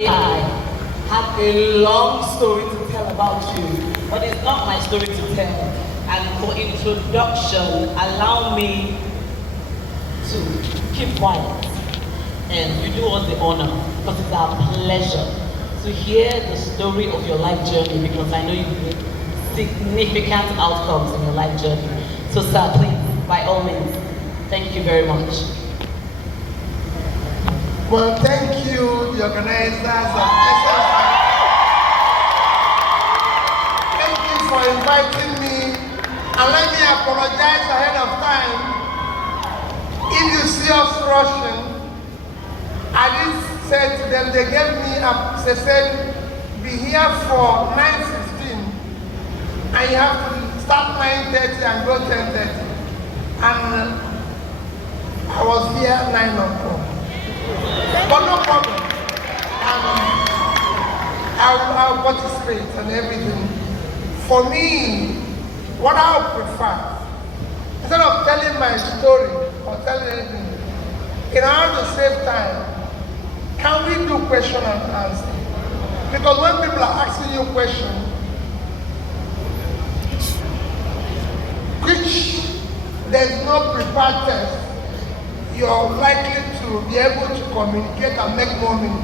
I have a long story to tell about you, but it's not my story to tell. And for introduction, allow me to keep quiet and you do us the honor, because it's our pleasure to hear the story of your life journey, because I know you've made significant outcomes in your life journey. So sir, please, by all means, thank you very much. Well, thank you, the organizers of Thank you for inviting me. And let me apologize ahead of time. If you see us rushing, I did say to them, they gave me up, they said, be here for 9:15, and you have to start 9:30 and go 10:30. And I was here 9 o'clock. But no problem. I'll participate and everything. For me, what I would prefer, instead of telling my story or telling anything, in order to save time, can we do question and answer? Because when people are asking you questions, which there's no prepared test, you're likely to be able to communicate and make more meaning.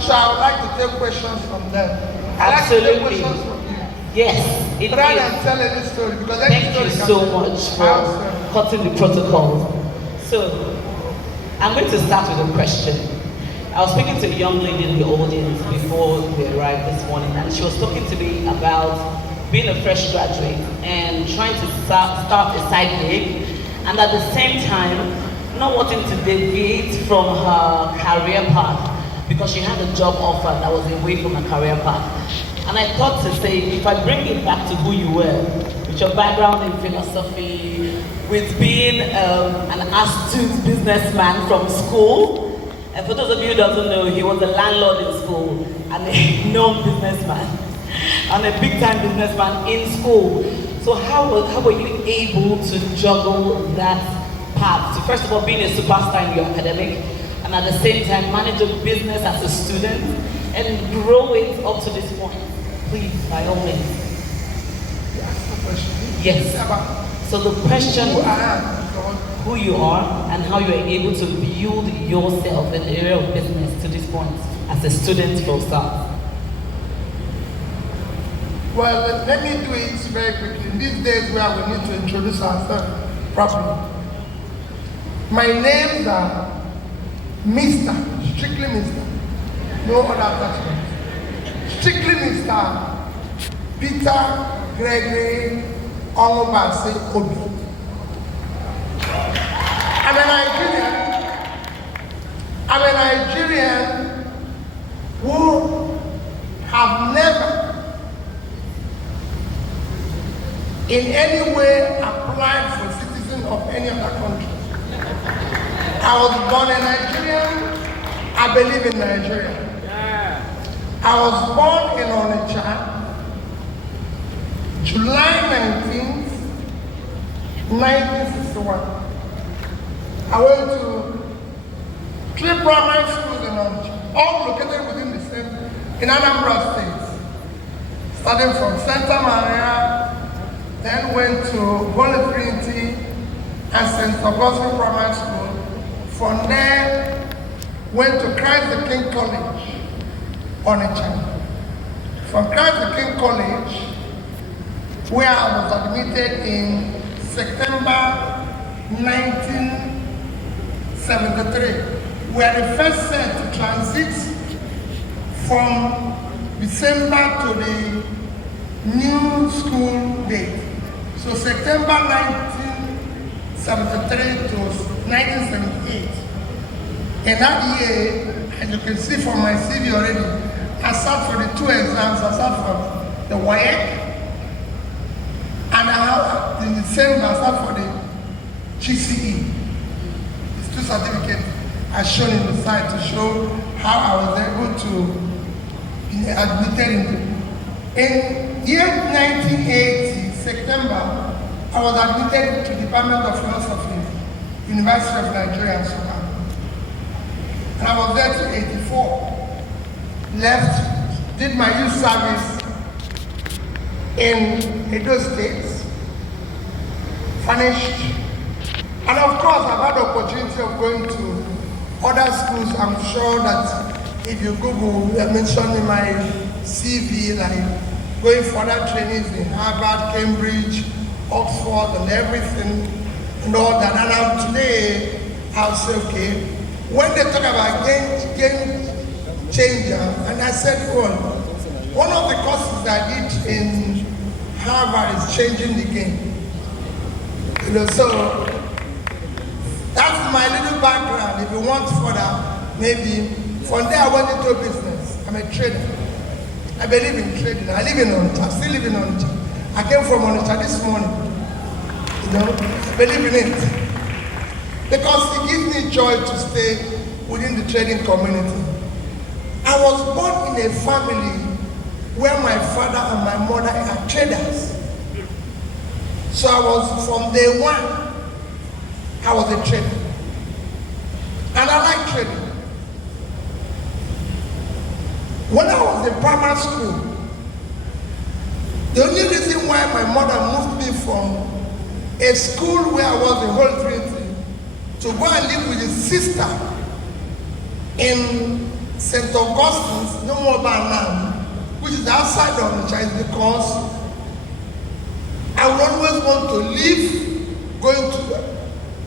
So I would like to take questions from them. Absolutely. Like to take questions from you. Yes, it rather is. than tell any story, because Thank you so much for cutting the protocol. So, I'm going to start with a question. I was speaking to a young lady in the audience before we arrived this morning, and she was talking to me about being a fresh graduate and trying to start a side gig, and at the same time, not wanting to deviate from her career path because she had a job offer that was away from her career path. And I thought to say, if I bring it back to who you were, with your background in philosophy, with being an astute businessman from school, and for those of you who don't know, he was a landlord in school and a known businessman, and a big-time businessman in school. So how were you able to juggle that path? So first of all, being a superstar in your academic, and at the same time manage a business as a student and grow it up to this point. Please, by all means. Yes. So the question is who you are and how you are able to build yourself in the area of business to this point as a student for start. Well, let me do it very quickly. In these days where we need to introduce ourselves properly. My names are Mr. Strictly Mr. No other attachment. Strictly Mr. Peter Gregory Onwubasi Obi. I'm a Nigerian who have never in any way applied for citizen of any other country. I was born in Nigeria. I believe in Nigeria. Yeah. I was born in Onitsha, July 19th, 1961. I went to 3 primary schools in Onitsha, all located within the same, in Anambra State. Starting from Santa Maria, then went to Holy Trinity and St. Augustine Primary School. From there, went to Christ the King College, Onitsha. From Christ the King College, where I was admitted in September 1973, we are the first set to transit from December to the new school date. So September 1973 to 1978. In that year, as you can see from my CV already, I sat for the 2 exams. I sat for the WAEC, and in December I sat for the GCE. These 2 certificates are shown in the site to show how I was able to be admitted into. In year 1980, September, I was admitted to the Department of Philosophy, University of Nigeria, Nsukka. And I was there till 84. left, did my youth service in Edo State, finished. And of course, I've had the opportunity of going to other schools. I'm sure that if you Google, I mentioned in my CV, like going for other trainings in Harvard, Cambridge, Oxford, and everything, and all that. And today, I'll say, okay, when they talk about game changer, and I said, well, one of the courses I did in Harvard is changing the game. You know, so that's my little background. If you want further, maybe from there I went into business. I'm a trader. I believe in trading. I live in Onitsha. Still live in Onitsha. I came from Onitsha this morning. You know, I believe in it because it gives me joy to stay within the trading community. I was born in a family where my father and my mother are traders. So I was, from day one, I was a trader. And I like trading. When I was in primary school, the only reason why my mother moved me from a school where I was in Holy Trinity to go and live with his sister in St. Augustine's, no more Banam, which is outside of the China, because I would always want to leave going to,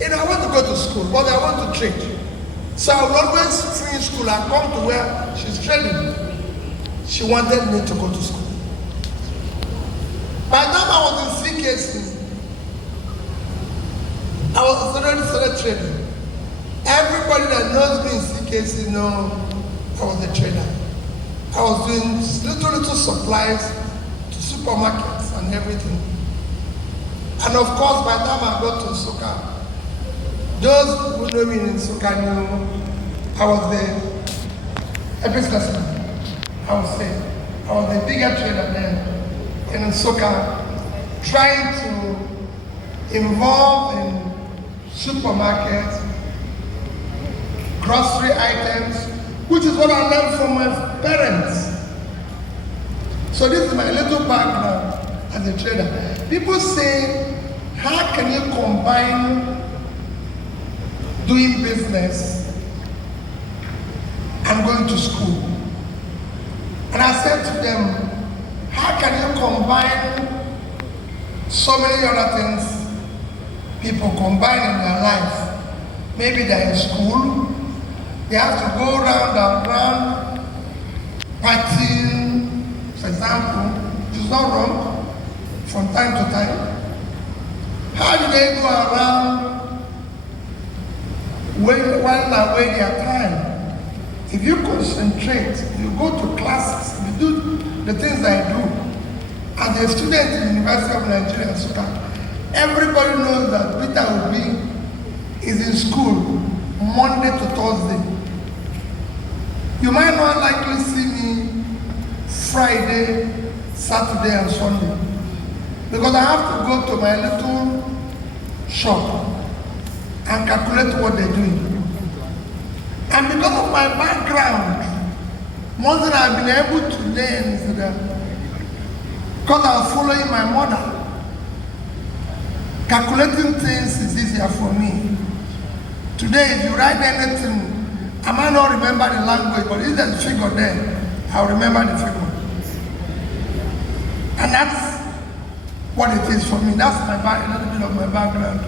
you know, I want to go to school, but I want to trade. So I would always finish school and come to where she's trading. She wanted me to go to school. By the time I was in CKC, I was already started trading. Everybody that knows me in CKC knows I was a trader. I was doing little supplies to supermarkets and everything. And of course, by the time I got to Soka, those who know me in Soka know I was a businessman. I would say I was a bigger trader then in Soka, trying to involve in supermarkets, grocery items, which is what I learned from my parents. So this is my little background as a trader. People say, how can you combine doing business and going to school? And I said to them, how can you combine so many other things people combine in their life? Maybe they're in school, they have to go round and round, partying, for example, which is not wrong, from time to time. How do they go around while they wait their time? If you concentrate, you go to classes, you do the things I do. As a student in the University of Nigeria, everybody knows that Peter Obi is in school Monday to Thursday. You might not likely see me Friday, Saturday, and Sunday, because I have to go to my little shop and calculate what they're doing. And because of my background, one thing I've been able to learn is that, because I was following my mother, calculating things is easier for me. Today, if you write anything, I might not remember the language, but if there's a figure there, I'll remember the figure. And that's what it is for me. That's a little bit of my background.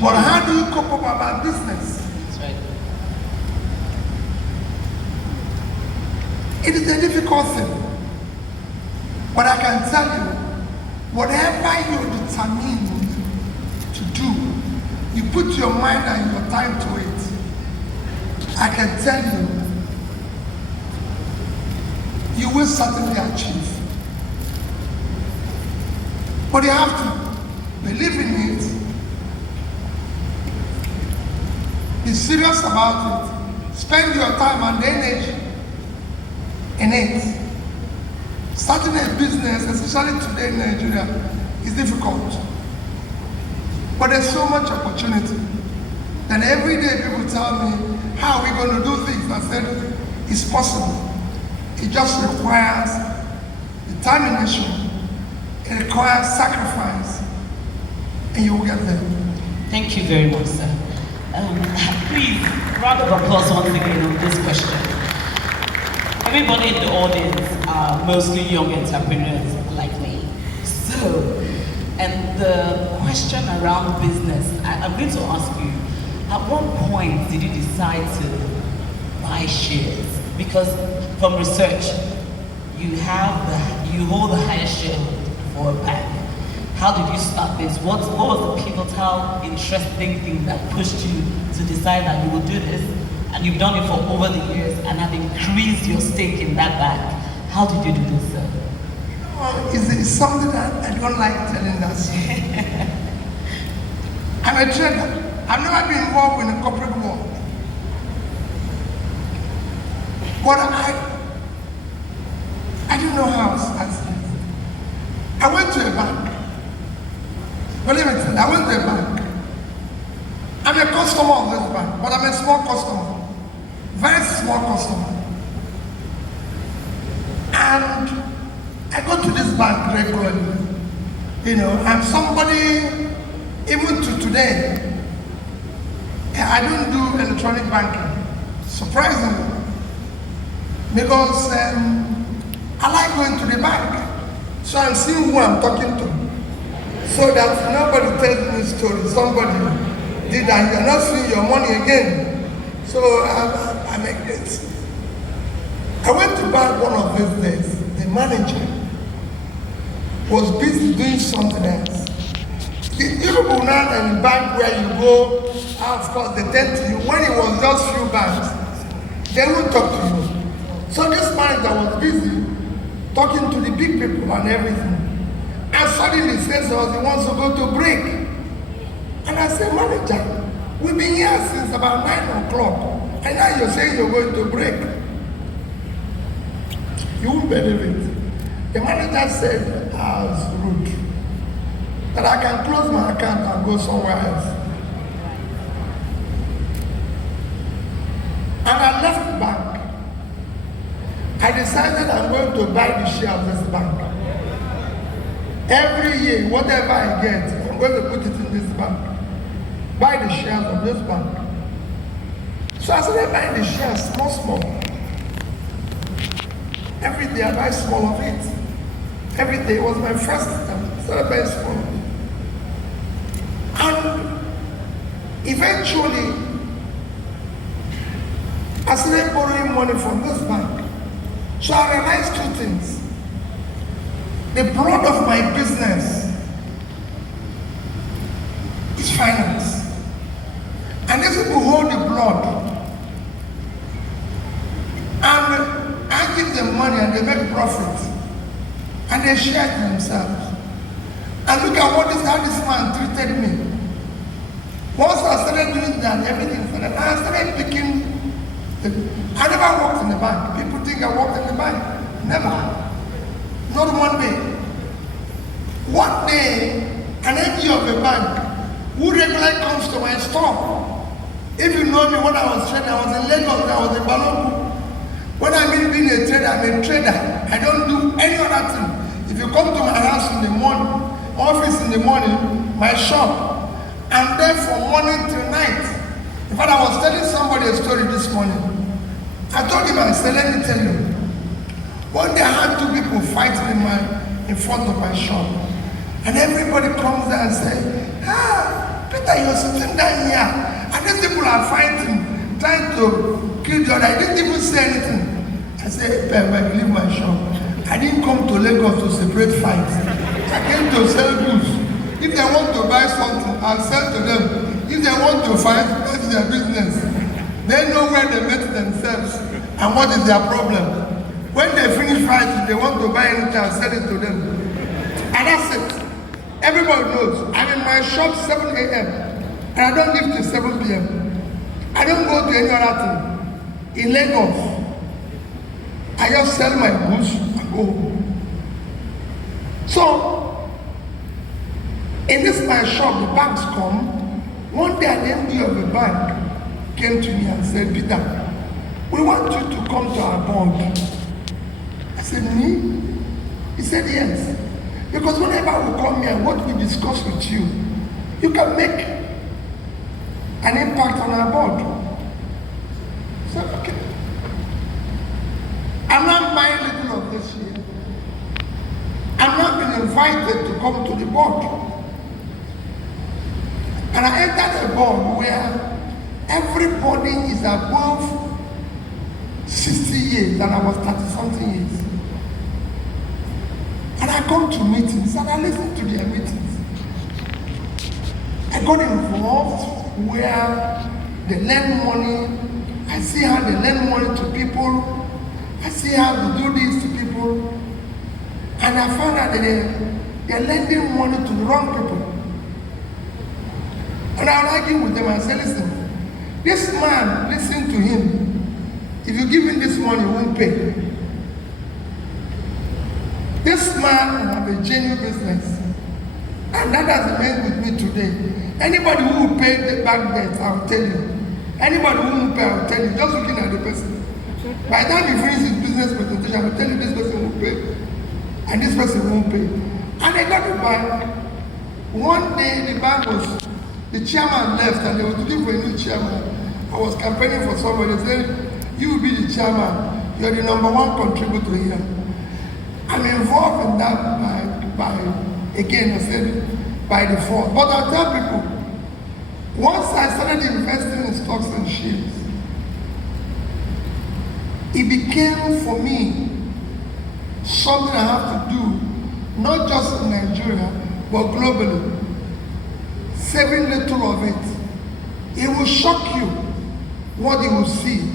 But how do you cope up about business? That's right. It is a difficult thing. But I can tell you, whatever you're determined to do, you put your mind and your time to it. I can tell you, you will certainly achieve. But you have to believe in it, be serious about it, spend your time and energy in it. Starting a business, especially today in Nigeria, is difficult. But there's so much opportunity. And every day people tell me, how are we going to do things? I said, it's possible. It just requires determination, it requires sacrifice, and you will get there. Thank you very much, sir. Please, round of applause once again on this question. Everybody in the audience are mostly young entrepreneurs like me. So, and the question around business, I'm going to ask you, at what point did you decide to buy shares? Because from research, you hold the highest share for a bank. How did you start this? What was the pivotal, interesting thing that pushed you to decide that you would do this? And you've done it for over the years and have increased your stake in that bank. How did you do this, sir? It's something that I don't like telling us. I'm a trader. I've never been involved in the corporate world. But I didn't know how I started. I went to a bank. Well, let me tell you, I went to a bank. I'm a customer of this bank, but I'm a small customer. Very small customer. And I go to this bank regularly. You know, I'm somebody, even to today, I don't do electronic banking, surprisingly. Because I like going to the bank. So I'm seeing who I'm talking to. So that nobody tells me a story. Somebody did that. You're not seeing your money again. So I make it. I went to bank one of these days. The manager was busy doing something else. You people now in the bank where you go, of course they tend to you. When it was just few banks, they won't talk to you. So this manager was busy talking to the big people and everything. And suddenly says he wants to go to break. And I said, manager, we've been here since about 9 o'clock. And now you're saying you're going to break. You won't believe it. The manager said, I was rude. That I can close my account and go somewhere else. And I left the bank. I decided I'm going to buy the share of this bank. Every year, whatever I get, I'm going to put it in this bank. Buy the shares of this bank. So I started buying the shares small. Every day I buy small of it. Every day, it was my first time. I started buying small of it. And eventually, I started borrowing money from this bank. So I realized two things. The blood of my business is finance. And these people hold the blood. And I give them money and they make profit. And they share it themselves. And look at how this man treated me. Once I started doing that, everything for them, I started picking. I never worked in the bank. People think I worked in the bank. Never. Not one day. One day, an MD of a bank who regularly comes to my store. If you know me, when I was trading, I was in Lagos, I was in Balogu. When I mean being a trader, I'm a trader. I don't do any other thing. If you come to my house in the morning, office in the morning, my shop, I'm there from morning till night. In fact, I was telling somebody a story this morning. I told him, I said, let me tell you. One day I had two people fighting in front of my shop. And everybody comes there and says, Peter, you're sitting down here. And these people are fighting, trying to kill the other. I didn't even say anything. I said, I leave my shop. I didn't come to Lagos to separate fights. I came to sell goods. If they want to buy something, I'll sell to them. If they want to fight, that's their business. They know where they met themselves and what is their problem. When they finish fighting, they want to buy anything, I'll sell it to them. And that's it. Everybody knows. I'm in my shop 7 a.m. and I don't leave till 7 p.m. I don't go to any other thing. In Lagos, I just sell my goods and go home. So, in this my shop, the banks come. One day an MD of the bank came to me and said, Peter, we want you to come to our board said, me? He said, yes. Because whenever we come here, what we discuss with you, you can make an impact on our board. I said, okay. I'm not buying little of this year. I'm not been invited to come to the board. And I entered a board where everybody is above 60 years and I was 30-something years. And I come to meetings and I listen to their meetings. I got involved where they lend money. I see how they lend money to people. I see how they do this to people. And I found out that they're lending money to the wrong people. And I was arguing with them and I said, listen, this man, listen to him. If you give him this money, he won't pay. This man have a genuine business. And that has remained with me today. Anybody who will pay the back debt, I will tell you. Anybody who won't pay, I will tell you. Just looking at the person. By the time he finishes his business presentation, I will tell you this person will pay. And this person won't pay. And they got the bank. One day the bank was, the chairman left and they were looking for a new chairman. I was campaigning for somebody. They said, you will be the chairman. You're the #1 contributor here. I'm involved in that by again, I said, by default. But I tell people, once I started investing in stocks and shares, it became for me something I have to do, not just in Nigeria, but globally. Saving little of it. It will shock you what you will see.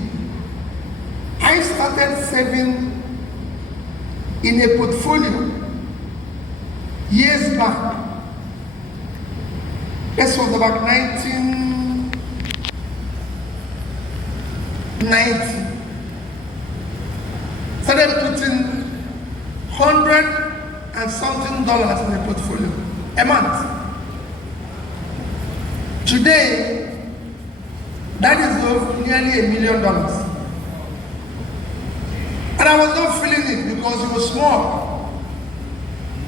I started saving in a portfolio years back. This was about 1990. Started putting $100 and something in the portfolio a month. Today, that is worth nearly $1 million. And I was not feeling it because it was small.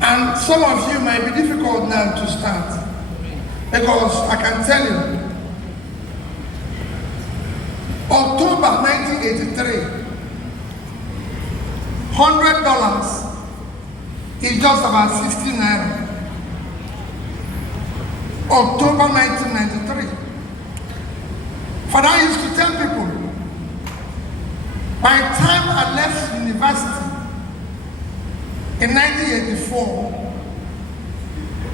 And some of you might be difficult now to start. Because I can tell you, October 1983, $100 is just about 60 naira. October 1993. Father used to tell people, by the time I left university in 1984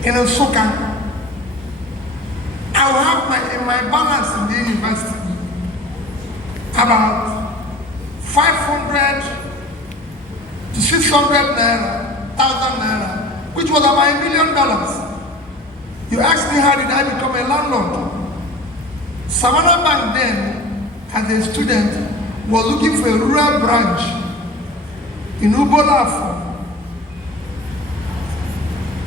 in Nsukka, I will have my balance in the university about 500 to 600 naira, 1,000 naira, which was about $1 million. You asked me how did I become a landlord? Savannah Bank then, as a student, was looking for a rural branch in Ubolafo,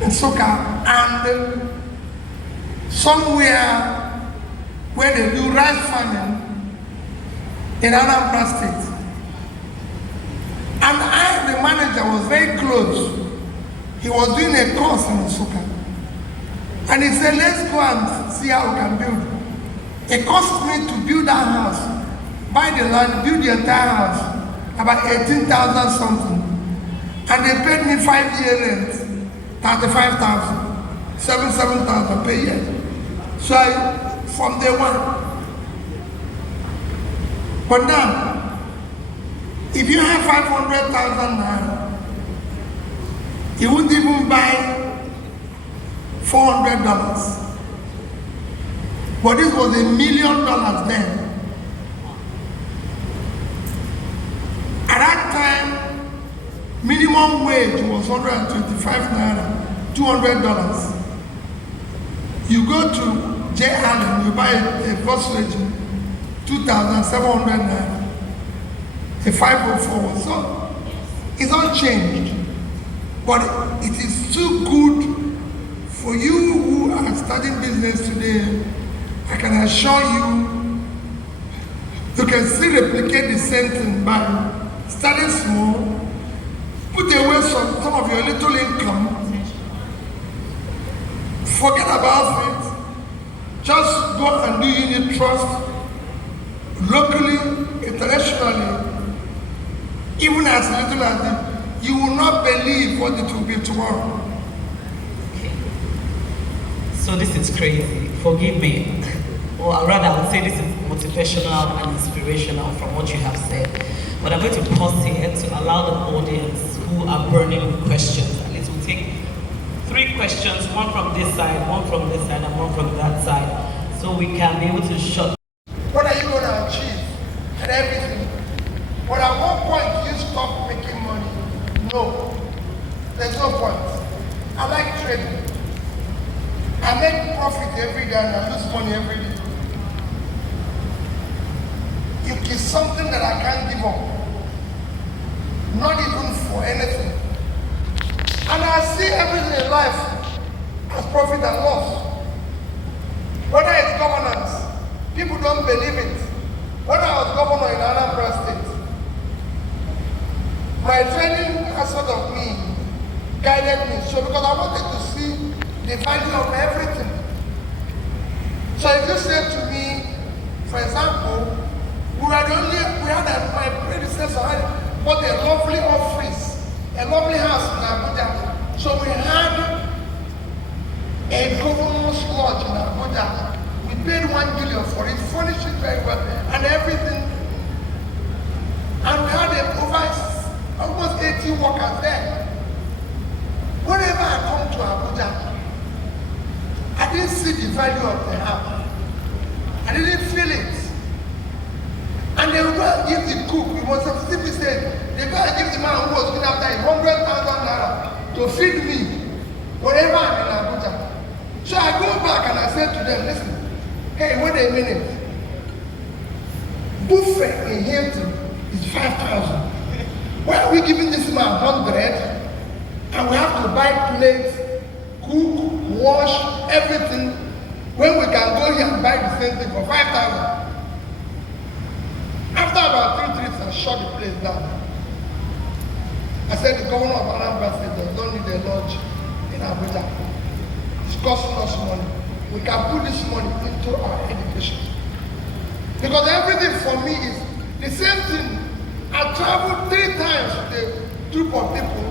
in Nsukka, and somewhere where they do rice farming in Anambra State. And I, the manager, was very close. He was doing a course in Nsukka. And he said, let's go and see how we can build. It cost me to build that house, buy the land, build the entire house, about 18,000 something. And they paid me 5-year rent, 35,000, 7,000 per year. So from day one. But now, if you have 500,000 naira, you wouldn't even buy $400. But this was $1 million then. At that time, minimum wage was 125 naira, $200. You go to J. Allen, you buy a Volkswagen, 2,700 naira, a 504. So it's all changed. But it is too good for you who are starting business today. I can assure you, you can still replicate the same thing by starting small, some of your little income, forget about it. Just go and do unit trust locally, internationally, even as little as it. You will not believe what it will be tomorrow. Okay. So this is crazy. Forgive me. Or rather, I would say this is motivational and inspirational from what you have said. But I'm going to pause here to allow the audience who are burning with questions. And it will take 3 questions, one from this side, one from this side, and one from that side. So we can be able to shut. What are you going to achieve? And everything. But at what point you stop making money? No. There's no point. I like trading. I make profit every day and I lose money every day. It is something that I can't give up. Not even for anything. And I see everything in life as profit and loss. Whether it's governance, people don't believe it. When I was governor in Anambra State, my training aspect of me guided me. So because I wanted to see the value of everything. So if you say to me, for example, my predecessor had bought a lovely office, a lovely house in Abuja. So we had a governor's lodge in Abuja. We paid 1 million for it, furnished it very well, and everything. And we had almost 80 workers there. Whenever I come to Abuja, I didn't see the value of the house. I didn't feel it. And they will go and give the cook, we must have simply said, they go and give the man who was looking after him 100,000 naira to feed me wherever I'm in Abuja. So I go back and I said to them, listen, hey, wait a minute. Buffet in Hilton is 5,000. Why are we giving this man 100 and we have to buy plates, cook, wash, everything, when we can go here and buy the same thing for 5,000? After about 3 trips, I shut the place down. I said the governor of Anambra State does not need a lodge in Abuja. It's costing us money. We can put this money into our education. Because everything for me is the same thing. I traveled 3 times with a group of people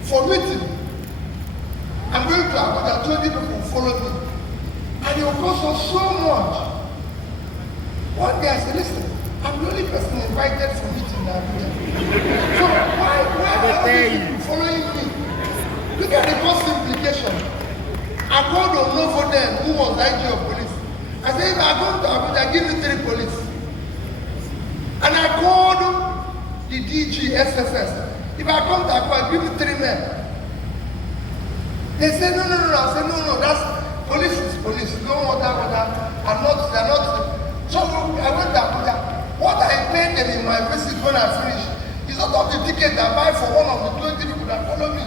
for meeting. I'm going to Abuja, 20 people follow me. And it will cost us so much. One day I said, listen, I'm the only person invited for meeting in Abuja. So why are people following me? Look at the cost implication. I called Onovo then, who was IG of police. I said, if I go to Abuja, give me 3 police. And I called the DG, SSS. If I come to Abuja, give me 3 men. They said, no. I said, no, that's police is police. You don't want that. They're not. So I went to Abuja. What I paid them in my visit when I finished is out of the ticket I buy for one of the 20 people that follow me.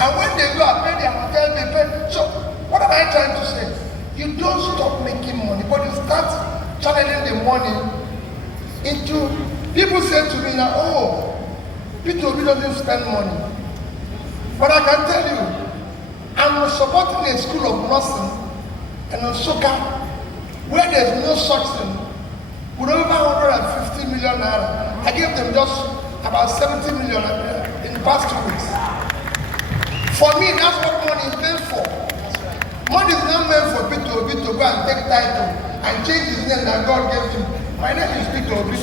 And when they go, I pay their hotel, they pay. So what am I trying to say? You don't stop making money, but you start channeling the money into. People say to me now, oh, P2B doesn't spend money. But I can tell you, I'm supporting a school of nursing in Nsukka where there's no such thing. With over 150 million naira, I gave them just about 70 million in the past 2 weeks. For me, that's what money is meant for. Money is not meant for P2B to go and take title and change his name that God gave him. My name is P2B.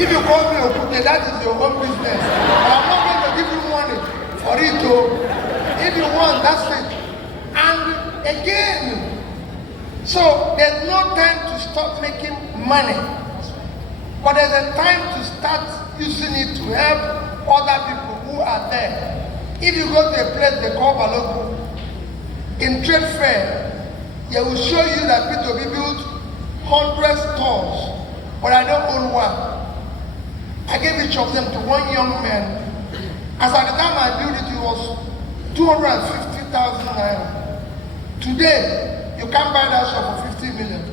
If you call me Okuke, that is your own business. I'm not going to give you money for it to. If you want, that's it. And again, so there's no time to stop making money. But there's a time to start using it to help other people who are there. If you go to a place they call Balogo, in trade fair, they will show you that P2B built 100 stores, but I don't own one. I gave each of them to one young man. As at the time I built it, it was 250,000 naira. Today, you can't buy that shop for 50 million.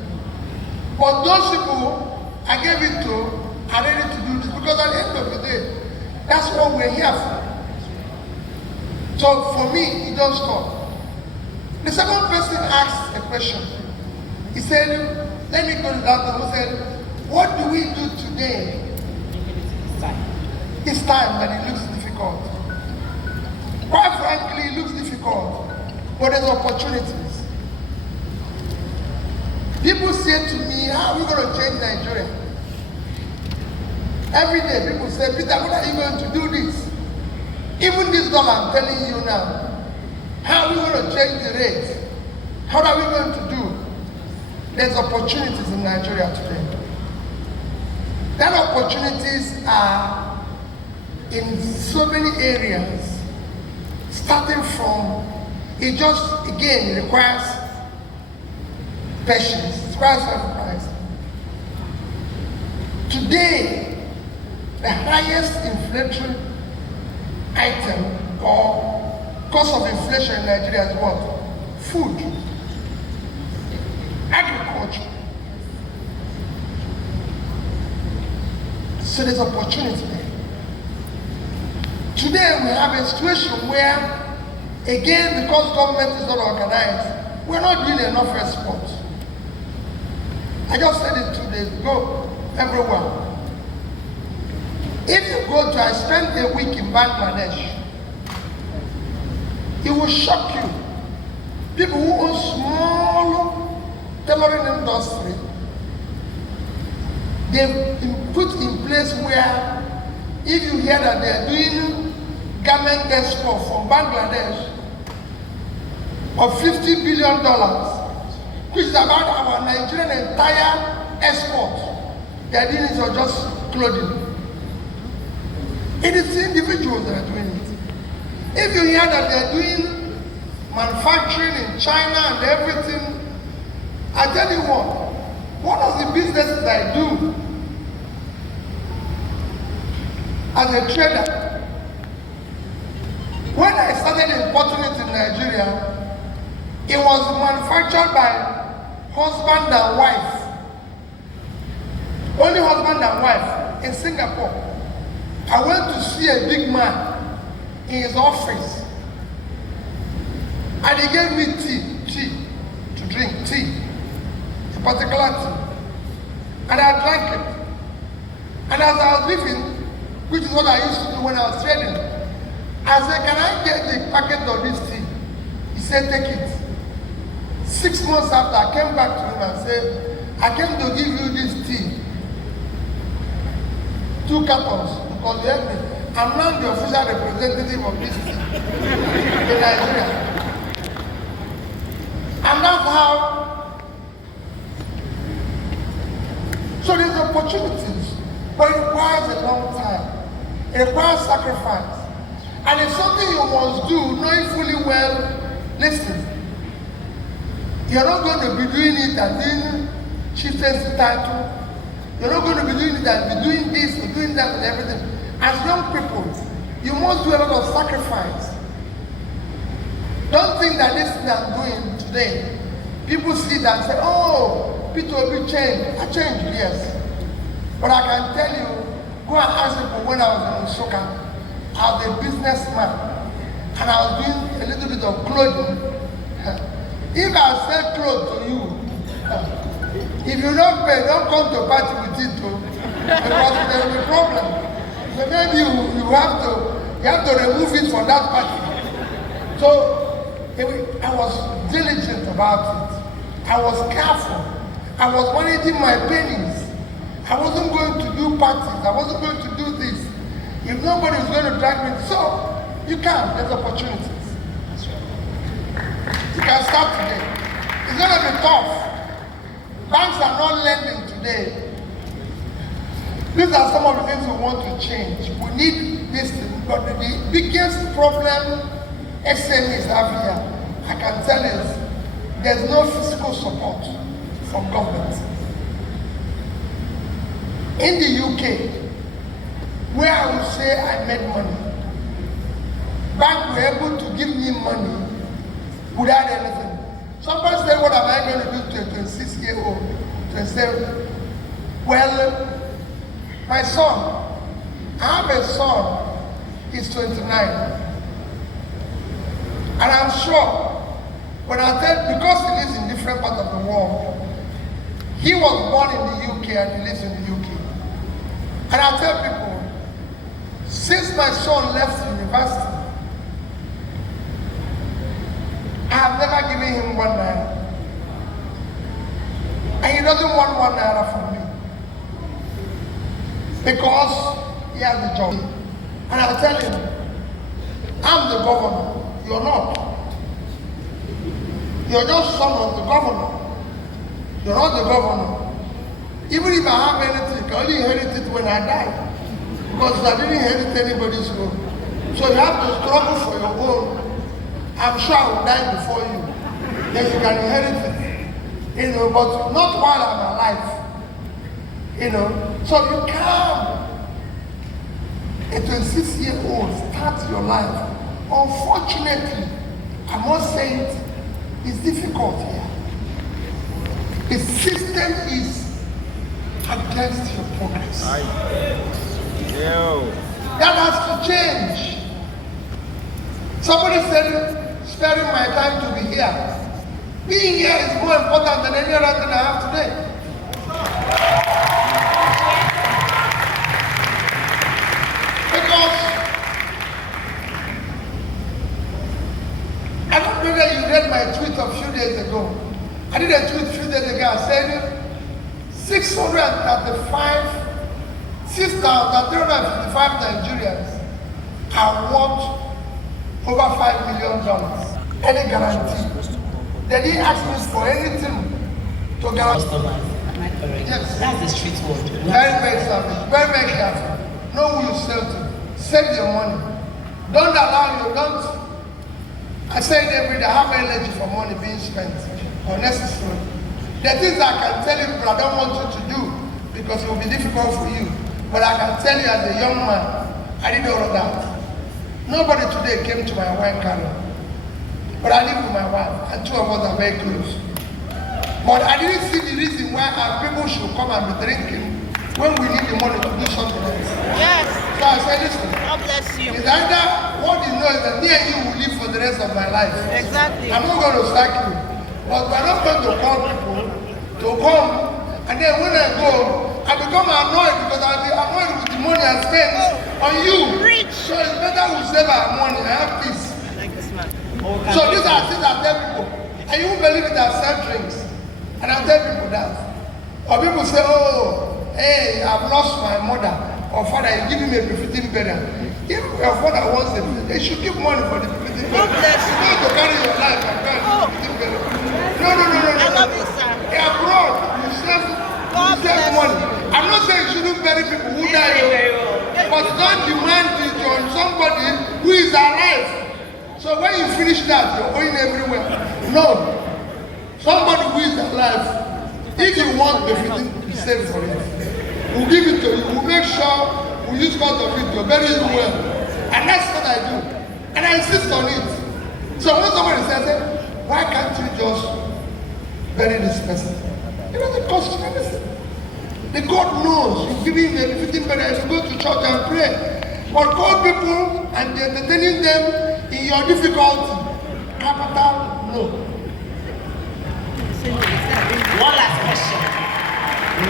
But those people I gave it to are ready to do this because at the end of the day, that's what we're here for. So for me, it don't stop. The second person asked a question. He said, let me go to that one. He said, what do we do today? This time that it looks difficult. Quite frankly, it looks difficult, but there's opportunities. People say to me, how are we going to change Nigeria? Every day people say, Peter, what are you going to do this? Even this dollar I'm telling you now, how are we going to change the rate? How are we going to do? There's opportunities in Nigeria today. That opportunities are in so many areas, starting from, it just, again, it requires patience, it requires sacrifice. Today, the highest inflation item or cost of inflation in Nigeria is what? Food, agriculture. So there's opportunity there. Today we have a situation where, again, because government is not organized, we're not doing enough exports. I just said it 2 days ago, everywhere. If you go to, I spent a week in Bangladesh, it will shock you. People who own small tailoring industry, they've put in place where if you hear that they're doing garment export from Bangladesh of $50 billion, which is about our Nigerian entire export, they're doing it for just clothing. It is individuals that are doing it. If you hear that they're doing manufacturing in China and everything, I tell you what, one of the businesses I do as a trader, when I started importing it in Nigeria, it was manufactured by husband and wife. Only husband and wife in Singapore. I went to see a big man in his office, and he gave me tea to drink, a particular tea, and I drank it. And as I was leaving, which is what I used to do when I was trading, I said, can I get the packet of this tea? He said, take it. 6 months after, I came back to him and said, I came to give you this tea, 2 cartons. Because they helped me. I'm now the official representative of this team in Nigeria. And that's how. So there's opportunities, but it requires a long time. It requires sacrifice. And it's something you must do, knowing fully well, listen, you're not going to be doing it and doing chieftaincy title. You're not going to be doing it and be doing this or doing that and everything. As young people, you must do a lot of sacrifice. Don't think that this thing I'm doing today, people see that and say, oh, Peter will be changed. I changed, yes. But I can tell you, go and ask people when I was in Soka, I was a businessman and I was doing a little bit of clothing. If I sell clothes to you, if you don't pay, don't come to party with it too, because there will be a problem. So maybe you have to remove it from that party. So I was diligent about it. I was careful. I was managing my pennies. I wasn't going to do parties. I wasn't going to do this. If nobody is going to drag me, so you can. There's opportunities. You can start today. It's going to be tough. Banks are not lending today. These are some of the things we want to change. We need this, but the biggest problem SMEs have here, I can tell you, there's no fiscal support from government. In the UK, where I would say I made money, banks were able to give me money without anything. Somebody said, what am I going to do to a 26-year-old, 27? Well, my son, I have a son, he's 29. And I'm sure, when I tell, because he lives in different parts of the world, he was born in the UK and he lives in the UK. And I tell people, since my son left university, I have never given him 1 naira. And he doesn't want 1 naira from me. Because he has the job. And I'll tell him, I'm the governor. You're not. You're just son of the governor. You're not the governor. Even if I have anything, I can only inherit it when I die. Because I didn't inherit anybody's own. So you have to struggle for your own. I'm sure I will die before you. Then you can inherit it. But not while I'm alive. So you come. A 26-year-old start your life. Unfortunately, I must say it's difficult here. The system is against your progress. That has to change. Somebody said, sparing my time to be here. Being here is more important than any other thing I have today. Because I don't know that you read my tweet a few days ago. I did a tweet a few days ago. I said 6,355 Nigerians are worth over $5 million. Any guarantee? They didn't ask me for anything to guarantee. Am I correct? Yes. That's the street word. Very, very savage. Very, very careful. Know who you sell to. Save your money. Don't allow you, don't. I say it every day, I have energy for money being spent unnecessarily. The things I can tell you, but I don't want you to do because it will be difficult for you. But I can tell you as a young man, I did all of that. Nobody today came to my wine cabinet. But I live with my wife, and 2 of us are very close. But I didn't see the reason why our people should come and be drinking when we need the money to do something else. Yes. So I said, listen. God bless you. It's either what you know is that me and you will live for the rest of my life. Exactly. I'm not going to sack you. But we're not going to call people to come. And then when I go, I become annoyed because I'll be annoyed with the money I spend on you. Rich. So it's better we save our money. I have peace. I like this man. So these are things I tell people. And you won't believe it, I sell drinks. And I tell people that. Or people say, oh, hey, I've lost my mother or father, you give me a befitting burial. If your father wants it, they should give money for the befitting burial. God bless you. You need to carry your life and carry the befitting burial. No. I love you, sir. You're abroad, you save money. I'm not saying you shouldn't bury people who die, but don't demand it on somebody who is alive. So when you finish that, you're going everywhere. No. Somebody who is alive, if you want everything, save for it. We'll give it to you. We'll make sure we use part of it to bury it well. And that's what I do. And I insist on it. So when somebody says, why can't you just bury this person? It doesn't cost you anything. The God knows you give him everything better if you go to church and pray. But call people and entertaining them in your difficulty. Capital, no.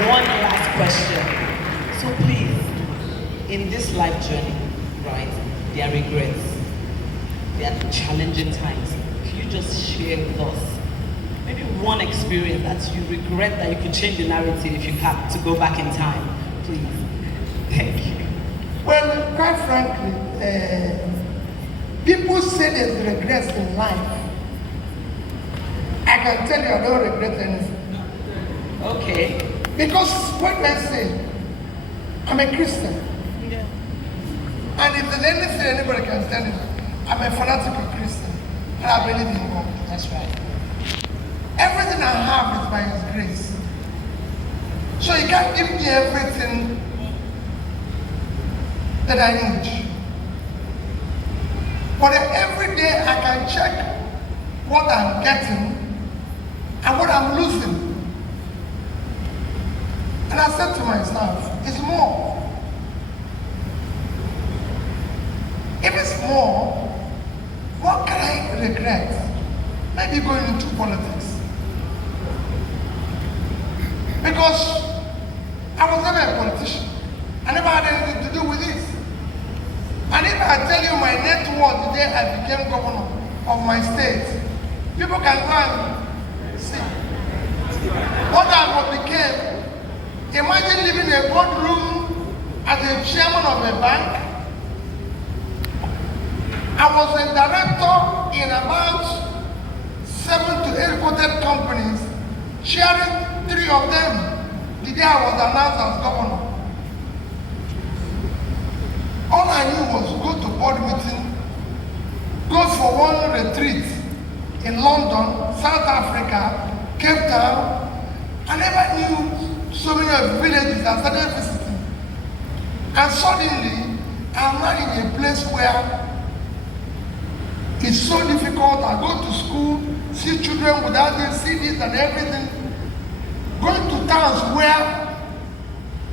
One last question. So please, in this life journey, right, there are regrets. There are challenging times. Can you just share with us maybe one experience that you regret that you could change the narrative if you had to go back in time? Please. Thank you. Well, quite frankly, people say there's regrets in life. I can tell you I don't regret anything. Okay. Because what I say, I'm a Christian. Yeah. And if there's anything anybody can tell you, I'm a fanatical Christian. And I believe in God. That's right. Everything I have is by His grace. So He can't give me everything that I need. But every day I can check what I'm getting and what I'm losing. And I said to myself, it's more. If it's more, what can I regret maybe going into politics. Because I was never a politician. I never had anything to do with this. And if I tell you my net worth the day I became governor of my state, people can go and see what I became. Imagine living in a boardroom as a chairman of a bank. I was a director in about 7 to 8 quoted companies, chairing 3 of them the day I was announced as governor. All I knew was go to board meeting, go for one retreat in London, South Africa, Cape Town. I never knew so many of the villages I started visiting. And suddenly, I'm now in a place where it's so difficult. I go to school, see children without their CDs and everything. Going to towns where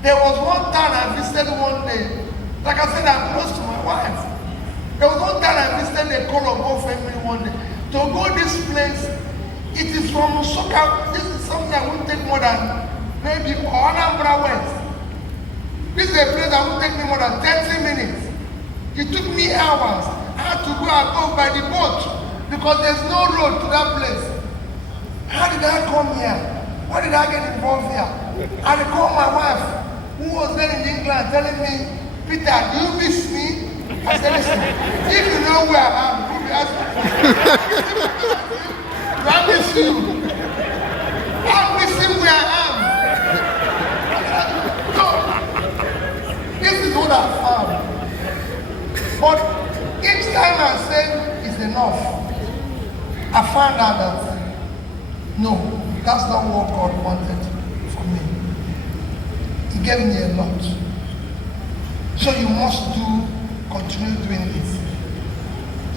there was one town I visited one day. Like I said, I'm close to my wife. There was one time I visited the Colombo family one day. To go this place, it is from Soka. This is something that won't take more than maybe Anambra West. This is a place that won't take me more than 30 minutes. It took me hours. I had to go above by the boat because there's no road to that place. How did I come here? Why did I get involved here? I recall my wife, who was then in England, telling me, Peter, do you miss me? I said, listen, if you know where I am, you will ask me. Do I miss you? I'm missing where I am. So, this is what I found. But each time I said, it's enough, I found out that, no, that's not what God wanted for me. He gave me a lot. So you must continue doing this.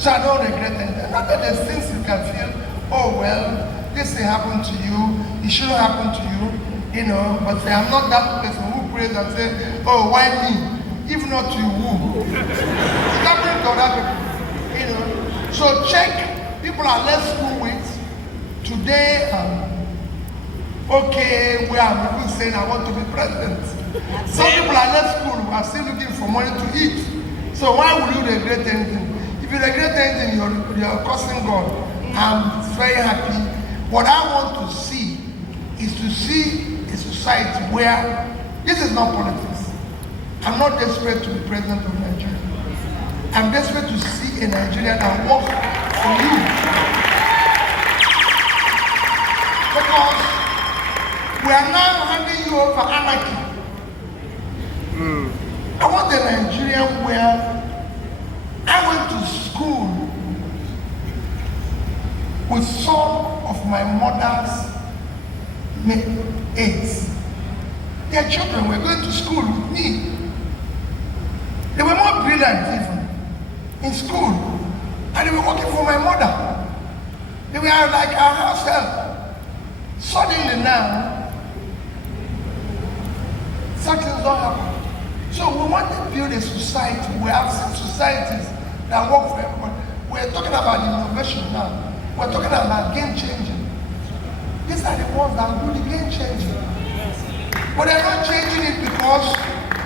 So I don't regret anything. Not that there's things you can feel, oh well, this thing happened to you, it shouldn't happen to you, you know, but say, I'm not that person who prays and says, oh, why me? If not to you, who? It's happening to other people, you know. So check, people are less school with. Today, okay, where I'm even saying I want to be president. Some people are left school who are still looking for money to eat. So why would you regret anything? If you regret anything, you're cursing God. I'm very happy. What I want to see is to see a society where this is not politics. I'm not desperate to be president of Nigeria. I'm desperate to see a Nigeria that works for you. Because we are now handing you over anarchy. I want a Nigerian where I went to school with some of my mother's aides. Their children were going to school with me. They were more brilliant even in school. And they were working for my mother. They were like our house help. Suddenly now, such things don't happen. So we want to build a society. We have some societies that work for everyone. We're talking about innovation now. We're talking about game changing. These are the ones that do the game changing. But they're not changing it because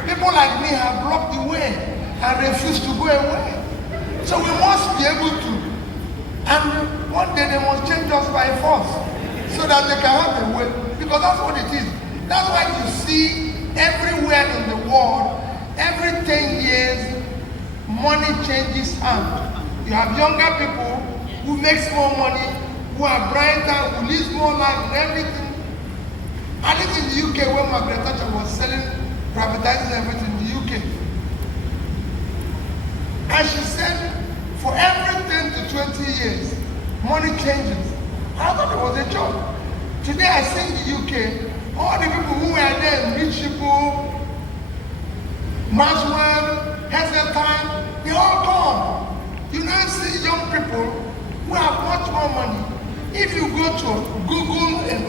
people like me have blocked the way and refuse to go away. So we must be able to. And one day they must change us by force so that they can have a way. Because that's what it is. That's why you see everywhere in the world, every 10 years, money changes hands. You have younger people who make more money, who are brighter, who live more life and everything. I lived in the UK when Margaret Thatcher was selling, privatizing everything in the UK. And she said, for every 10 to 20 years, money changes. I thought it was a joke. Today I see in the UK, all the people who were there, rich people, Maxwell, Heseltine, they all gone. You now see young people who have much more money. If you go to Google and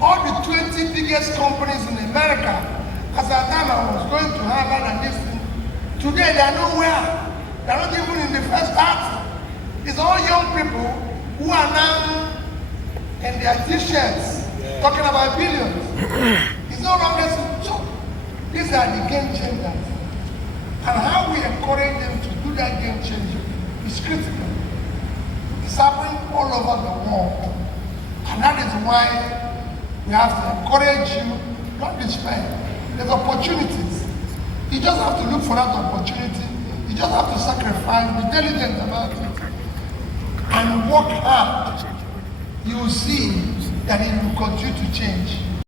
all the 20 biggest companies in America, as at time I was going to Harvard and this thing, today they are nowhere. They are not even in the first 30. It's all young people. people who are now in their t-shirts talking about billions. It's no longer so. These are the game changers. And how we encourage them to do that game changer is critical. It's happening all over the world. And that is why we have to encourage you, don't despair. There's opportunities. You just have to look for that opportunity. You just have to sacrifice, be diligent about it, and work hard. You will see that it will continue to change.